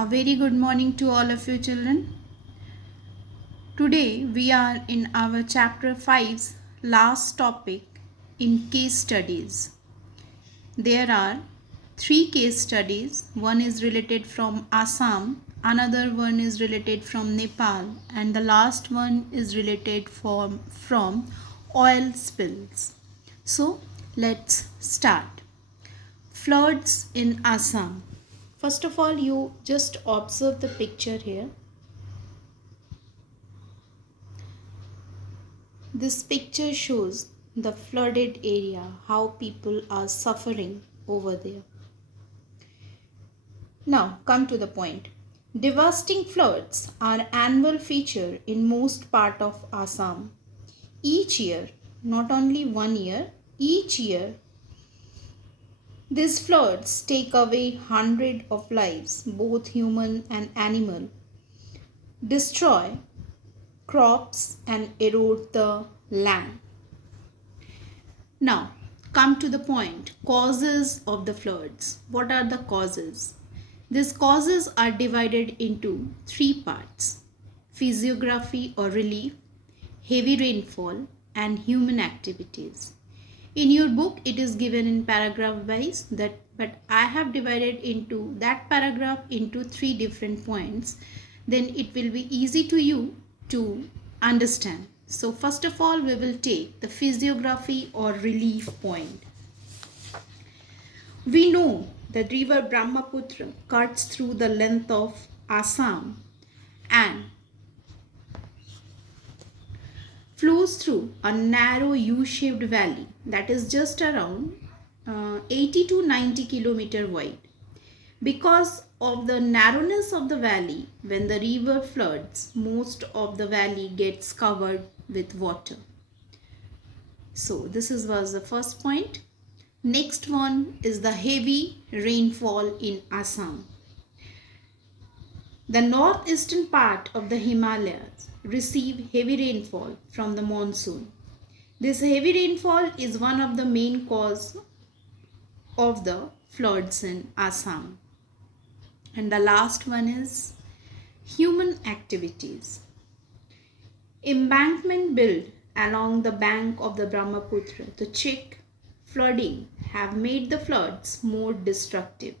A very good morning to all of you children. Today we are in our chapter 5's last topic in case studies. There are 3 case studies. One is related from Assam, another one is related from Nepal, and the last one is related from oil spills. So let's start. Floods in Assam. First of all, you just observe the picture here. This picture shows the flooded area, how people are suffering over there. Now, come to the point. Devastating floods are annual feature in most part of Assam. Each year, not only 1 year, each year, these floods take away hundreds of lives, both human and animal, destroy crops and erode the land. Now, come to the point. Causes of the floods. What are the causes? These causes are divided into 3 parts: physiography or relief, heavy rainfall, and human activities. In your book, it is given in paragraph wise, but I have divided into that paragraph into 3 different points. Then it will be easy to you to understand. So first of all, we will take the physiography or relief point. We know that river Brahmaputra cuts through the length of Assam and flows through a narrow U-shaped valley that is just around 80 to 90 kilometer wide. Because of the narrowness of the valley, when the river floods, most of the valley gets covered with water. So this was the first point. Next one is the heavy rainfall in Assam. The northeastern part of the Himalayas receive heavy rainfall from the monsoon. This heavy rainfall is one of the main cause of the floods in Assam. And the last one is human activities. Embankment built along the bank of the Brahmaputra, the check flooding, have made the floods more destructive.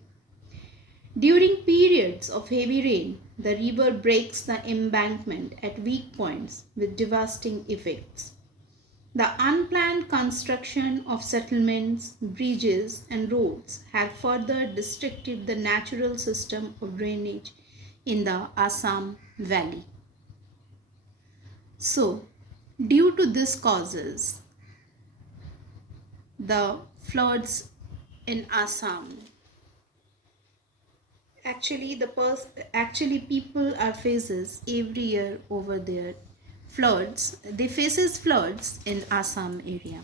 During periods of heavy rain, the river breaks the embankment at weak points with devastating effects. The unplanned construction of settlements, bridges, and roads have further disrupted the natural system of drainage in the Assam Valley. So, due to these causes, the floods in Assam, actually people are faces every year over there. They faces floods in Assam area.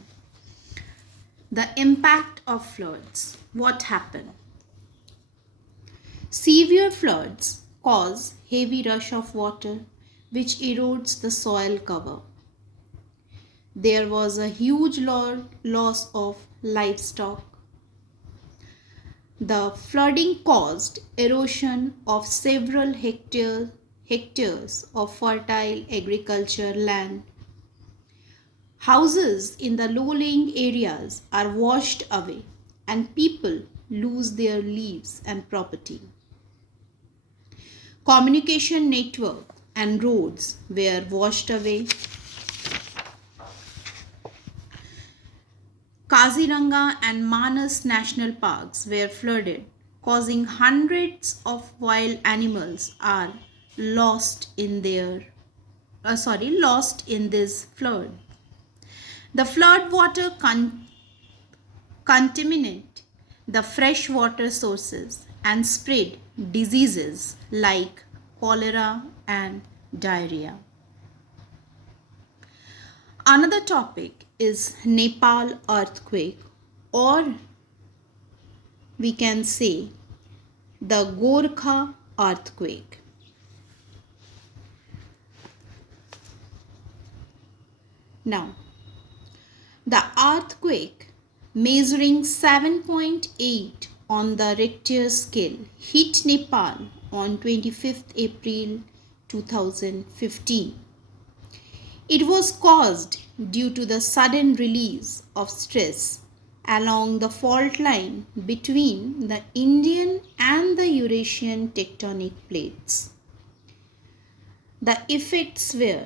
The impact of floods. What happened? Severe floods cause heavy rush of water which erodes the soil cover. There was a huge loss of livestock. The flooding caused erosion of several hectares of fertile agriculture land. Houses in the low-lying areas are washed away and people lose their lives and property. Communication network and roads were washed away. Kaziranga and Manas national parks were flooded, causing hundreds of wild animals are lost in this flood. The flood water contaminate the fresh water sources and spread diseases like cholera and diarrhea. Another topic is Nepal earthquake, or we can say the Gorkha earthquake. Now, the earthquake measuring 7.8 on the Richter scale hit Nepal on 25th April 2015. It was caused due to the sudden release of stress along the fault line between the Indian and the Eurasian tectonic plates. The effects were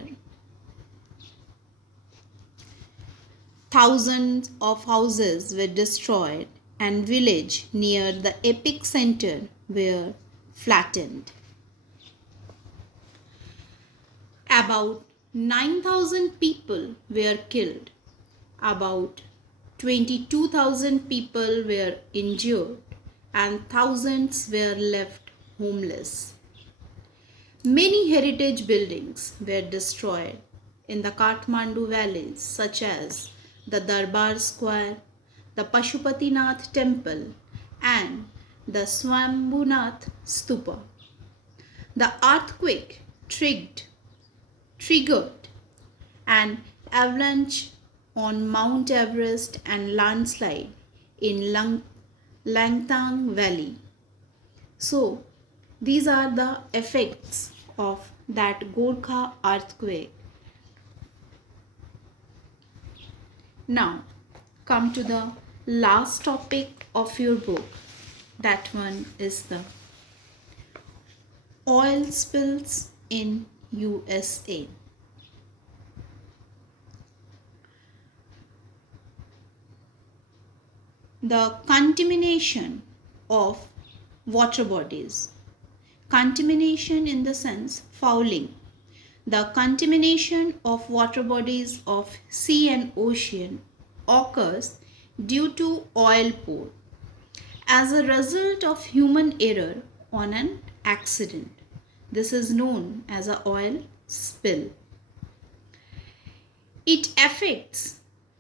thousands of houses were destroyed and villages near the epicenter were flattened. About 9,000 people were killed. About 22,000 people were injured and thousands were left homeless. Many heritage buildings were destroyed in the Kathmandu valleys, such as the Darbar Square, the Pashupatinath Temple, and the Swambhunath Stupa. The earthquake triggered an avalanche on Mount Everest and landslide in Langtang Valley. So, these are the effects of that Gorkha earthquake. Now, come to the last topic of your book. That one is the oil spills in USA. The contamination of water bodies. Contamination in the sense fouling. The contamination of water bodies of sea and ocean occurs due to oil pour as a result of human error on an accident. This is known as an oil spill. It affects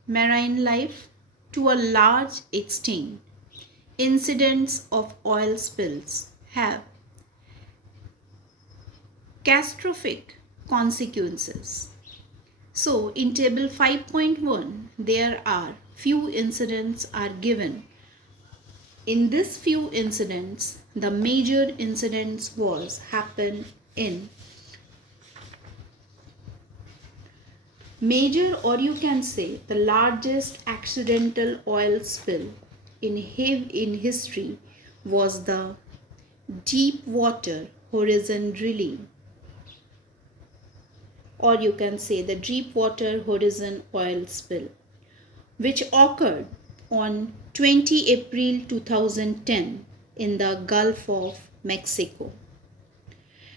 marine life to a large extent. Incidents of oil spills have catastrophic consequences. So in table 5.1 there are few incidents are given. In this few incidents, the major incidents happened in major, or you can say the largest accidental oil spill in history was the Deepwater Horizon drilling, or you can say the Deepwater Horizon oil spill, which occurred on 20 April 2010 in the Gulf of Mexico.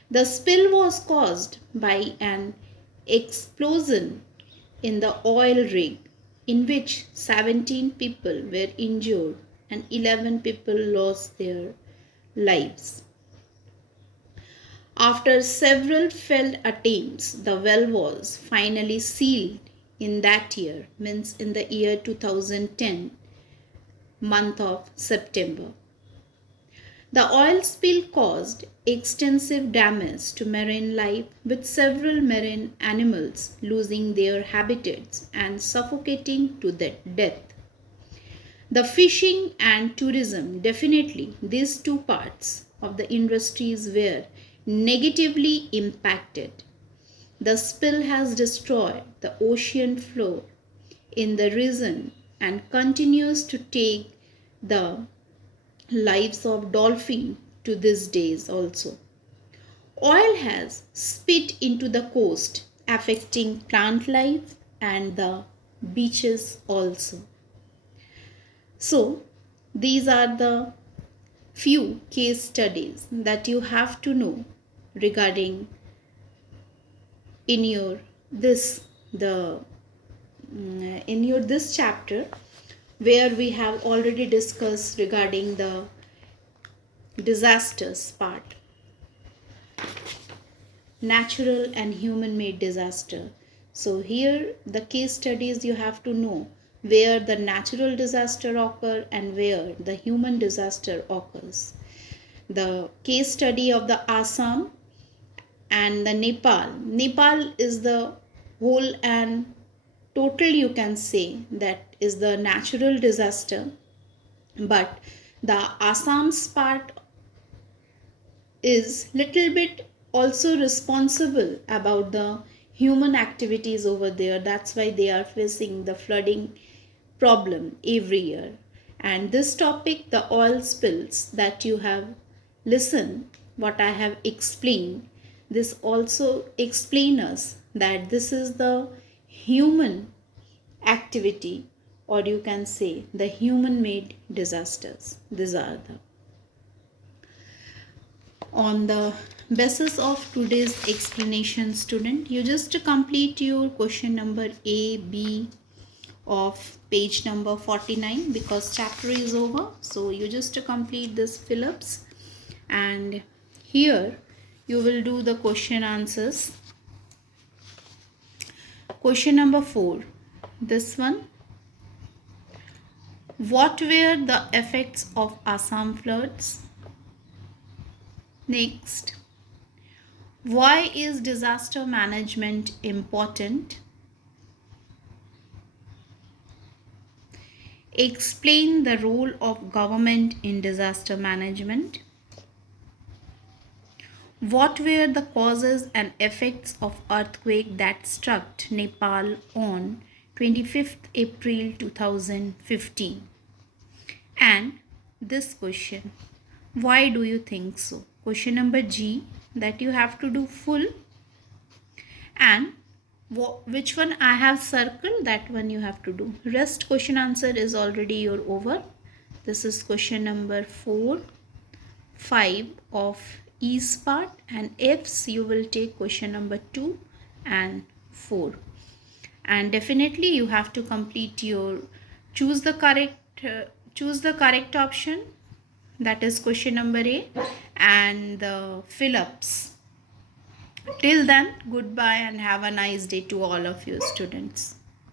The spill was caused by an explosion in the oil rig in which 17 people were injured and 11 people lost their lives. After several failed attempts, the well was finally sealed in that year, means in the year 2010, month of September. The oil spill caused extensive damage to marine life, with several marine animals losing their habitats and suffocating to death. The fishing and tourism, definitely these two parts of the industries were negatively impacted. The spill has destroyed the ocean floor in the region and continues to take the lives of dolphins to these days also. Oil has spit into the coast, affecting plant life and the beaches also. So, these are the few case studies that you have to know regarding in your this chapter, where we have already discussed regarding the disasters part, natural and human made disaster. So here the case studies you have to know where the natural disaster occur and where the human disaster occurs. The case study of the Assam and the Nepal. Nepal is the whole and total, you can say, that is the natural disaster, but the Assam's part is little bit also responsible about the human activities over there. That's why they are facing the flooding problem every year. And this topic, the oil spills that you have listened, what I have explained, this also explain us that this is the human activity, or you can say the human made disasters. These are the on the basis of today's explanation, student, you just complete your question number A, B of page number 49 because chapter is over. So you just complete this fill-ups, and here you will do the question answers. Question number 4, this one. What were the effects of Assam floods? Next, why is disaster management important? Explain the role of government in disaster management. What were the causes and effects of earthquake that struck Nepal on 25th April 2015? And this question, why do you think so? Question number G, that you have to do full, and which one I have circled, that one you have to do. Rest question answer is already your over. This is question number 4, 5 of E's part, and F's you will take question number 2 and 4. And definitely you have to complete your choose the correct option, that is question number A, and the fill-ups. Till then, goodbye and have a nice day to all of you students.